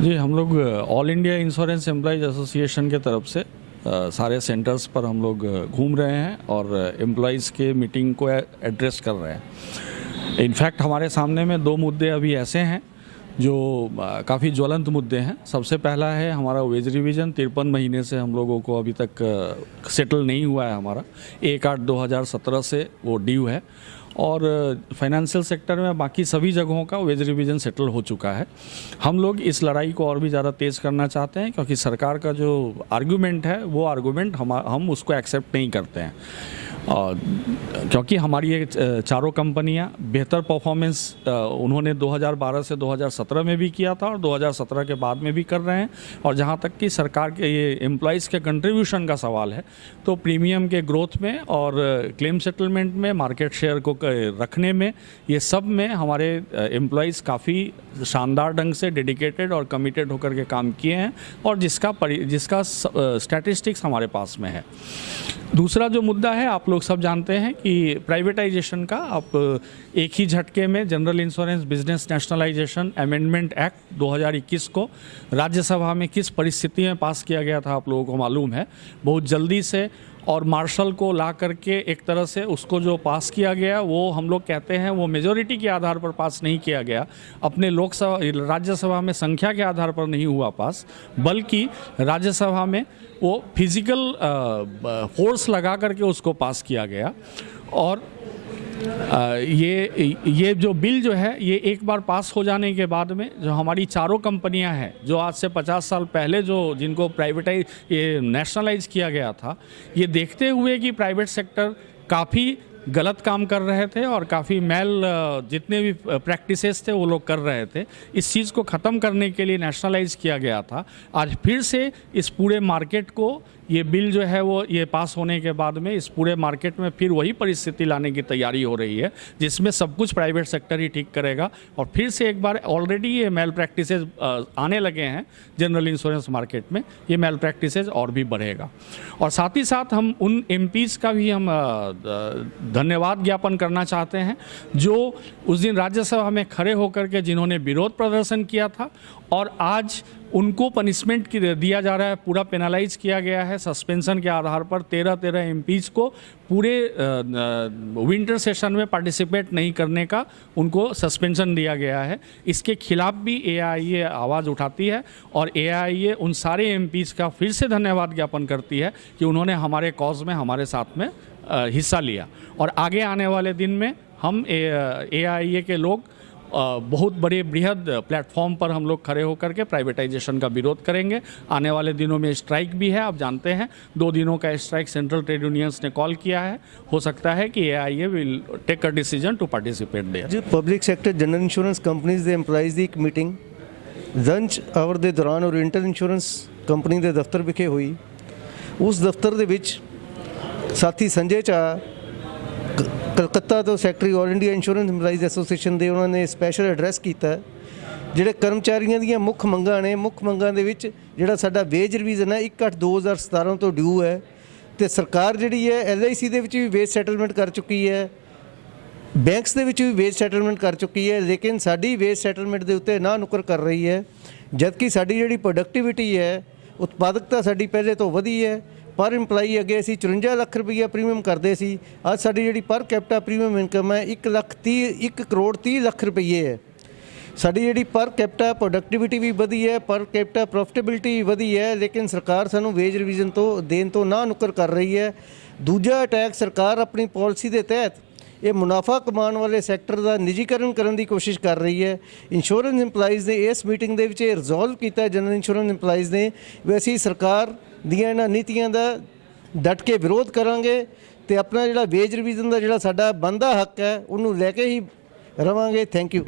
जी, हम लोग all India insurance employees association के तरफ से सारे सेंटर्स पर हम लोग घूम रहे हैं और एम्प्लॉयज़ के मीटिंग को एड्रेस कर रहे हैं। इनफैक्ट हमारे सामने में दो मुद्दे अभी ऐसे हैं जो काफ़ी ज्वलंत मुद्दे हैं। सबसे पहला है हमारा वेज रिवीजन। 53 महीने से हम लोगों को अभी तक सेटल नहीं हुआ है। हमारा 1/8/2017 से वो ड्यू है और फाइनेंशियल सेक्टर में बाकी सभी जगहों का वेज रिवीजन सेटल हो चुका है। हम लोग इस लड़ाई को और भी ज़्यादा तेज़ करना चाहते हैं क्योंकि सरकार का जो आर्गूमेंट है वो आर्गूमेंट हम उसको एक्सेप्ट नहीं करते हैं। क्योंकि हमारी ये चारों कंपनियां बेहतर परफॉर्मेंस उन्होंने 2012 से 2017 में भी किया था और 2017 के बाद में भी कर रहे हैं। और जहां तक कि सरकार के ये एम्प्लॉयज़ के कंट्रीब्यूशन का सवाल है तो प्रीमियम के ग्रोथ में और क्लेम सेटलमेंट में, मार्केट शेयर को रखने में, ये सब में हमारे एम्प्लॉयज़ काफ़ी शानदार ढंग से डेडिकेटेड और कमिटेड होकर के काम किए हैं और जिसका स्टैटिस्टिक्स हमारे पास में है। दूसरा जो मुद्दा है, आप लोग सब जानते हैं कि प्राइवेटाइजेशन का आप एक ही झटके में general insurance business nationalisation amendment act 2021 को राज्यसभा में किस परिस्थिति में पास किया गया था आप लोगों को मालूम है। बहुत जल्दी से और मार्शल को ला करके एक तरह से उसको जो पास किया गया वो हम लोग कहते हैं वो मेजॉरिटी के आधार पर पास नहीं किया गया, अपने लोकसभा राज्यसभा में संख्या के आधार पर नहीं हुआ पास, बल्कि राज्यसभा में वो फिजिकल फोर्स लगा करके उसको पास किया गया। और ये जो बिल जो है ये एक बार पास हो जाने के बाद में जो हमारी चारों कंपनियां हैं जो आज से 50 साल पहले जिनको प्राइवेटाइज ये नेशनलाइज किया गया था, ये देखते हुए कि प्राइवेट सेक्टर काफ़ी गलत काम कर रहे थे और काफ़ी जितने भी प्रैक्टिसेस थे वो लोग कर रहे थे, इस चीज़ को ख़त्म करने के लिए नेशनलाइज किया गया था। आज फिर से इस पूरे मार्केट को ये बिल जो है वो ये पास होने के बाद में इस पूरे मार्केट में फिर वही परिस्थिति लाने की तैयारी हो रही है जिसमें सब कुछ प्राइवेट सेक्टर ही ठीक करेगा और फिर से एक बार ऑलरेडी ये मेल प्रैक्टिसेस आने लगे हैं जनरल इंश्योरेंस मार्केट में, ये मेल प्रैक्टिसेस और भी बढ़ेगा। और साथ ही साथ हम उन एमपीज़ का भी हम धन्यवाद ज्ञापन करना चाहते हैं जो उस दिन राज्यसभा में खड़े होकर के जिन्होंने विरोध प्रदर्शन किया था और आज उनको पनिशमेंट दिया जा रहा है, पूरा पेनलाइज किया गया है सस्पेंशन के आधार पर। 13 एमपीज़ को पूरे विंटर सेशन में पार्टिसिपेट नहीं करने का उनको सस्पेंशन दिया गया है। इसके खिलाफ भी एआईए आवाज़ उठाती है और एआईए उन सारे एमपीज़ का फिर से धन्यवाद ज्ञापन करती है कि उन्होंने हमारे कॉज में हमारे साथ में हिस्सा लिया। और आगे आने वाले दिन में हम एआईए के लोग बहुत बड़े बृहद प्लेटफॉर्म पर हम लोग खड़े होकर के प्राइवेटाइजेशन का विरोध करेंगे। आने वाले दिनों में स्ट्राइक भी है, आप जानते हैं 2 दिनों का स्ट्राइक सेंट्रल ट्रेड यूनियंस ने कॉल किया है। हो सकता है कि AIA will take a decision to participate there. जो public sector general insurance companies ਦੇ EMPLOYEES ਦੀ ਇੱਕ ਮੀਟਿੰਗ ਲੰਚ ਆਵਰ ਦੇ ਦੌਰਾਨ ਓਰੀਐਂਟਲ ਇੰਸ਼ੋਰੈਂਸ ਕੰਪਨੀ ਦੇ ਦਫ਼ਤਰ ਵਿਖੇ ਹੋਈ। ਉਸ ਦਫ਼ਤਰ ਦੇ ਵਿੱਚ ਸਾਥੀ ਸੰਜੇ ਝਾ ਕਲਕੱਤਾ ਤੋਂ secretary all India insurance EMPLOYEES association ਦੇ ਉਹਨਾਂ ਨੇ ਸਪੈਸ਼ਲ ਐਡਰੈਸ ਕੀਤਾ ਜਿਹੜੇ ਕਰਮਚਾਰੀਆਂ ਦੀਆਂ ਮੁੱਖ ਮੰਗਾਂ ਨੇ। ਮੁੱਖ ਮੰਗਾਂ ਦੇ ਵਿੱਚ ਜਿਹੜਾ ਸਾਡਾ ਵੇਜ ਰਿਵੀਜ਼ਨ ਹੈ 1/8/2017 ਤੋਂ ਡਿਊ ਹੈ ਤੇ ਸਰਕਾਰ ਜਿਹੜੀ ਹੈ LIC ਦੇ ਵਿੱਚ ਵੀ ਵੇਜ ਸੈਟਲਮੈਂਟ ਕਰ ਚੁੱਕੀ ਹੈ, ਬੈਂਕਸ ਦੇ ਵਿੱਚ ਵੀ ਵੇਜ ਸੈਟਲਮੈਂਟ ਕਰ ਚੁੱਕੀ ਹੈ, ਲੇਕਿਨ ਸਾਡੀ ਵੇਜ ਸੈਟਲਮੈਂਟ ਦੇ ਉੱਤੇ ਨਾ ਨੁਕਰ ਕਰ ਰਹੀ ਹੈ। ਜਦਕਿ ਸਾਡੀ ਜਿਹੜੀ ਪ੍ਰੋਡਕਟਿਵਿਟੀ ਹੈ, ਉਤਪਾਦਕਤਾ ਸਾਡੀ ਪਹਿਲੇ ਤੋਂ ਵਧੀ ਹੈ। पर इंप्लॉई अगे असी 54 ਲੱਖ ਰੁਪਈਆ प्रीमियम करते सी, अज साडी जिहड़ी पर कैपिटा प्रीमियम इनकम है 1 करोड़ 30 ਲੱਖ रुपये है। साडी जिहड़ी पर कैपिटा प्रोडक्टिविटी भी वधी है, पर कैपिटा प्रॉफिटेबिलिटी भी वधी है, लेकिन सरकार सानू वेज रिवीजन तो देन तो ना नुकर कर रही है। दूजा अटैक सरकार अपनी पॉलिसी के तहत ये मुनाफा कमाने वाले सैक्टर का निजीकरण करने की कोशिश कर रही है। इंश्योरेंस इंप्लॉइज़ ने इस मीटिंग के विच रिजोल्व किया जनरल इंश्योरेंस इंप्लॉइज़ ने भी असीं सरकार दीयां इन्हां नीतियां का डट के विरोध करांगे ते अपना जिहड़ा वेज रिवीजन का जिहड़ा साडा बनदा हक है उन्होंने लैके ही रवांगे। Thank you.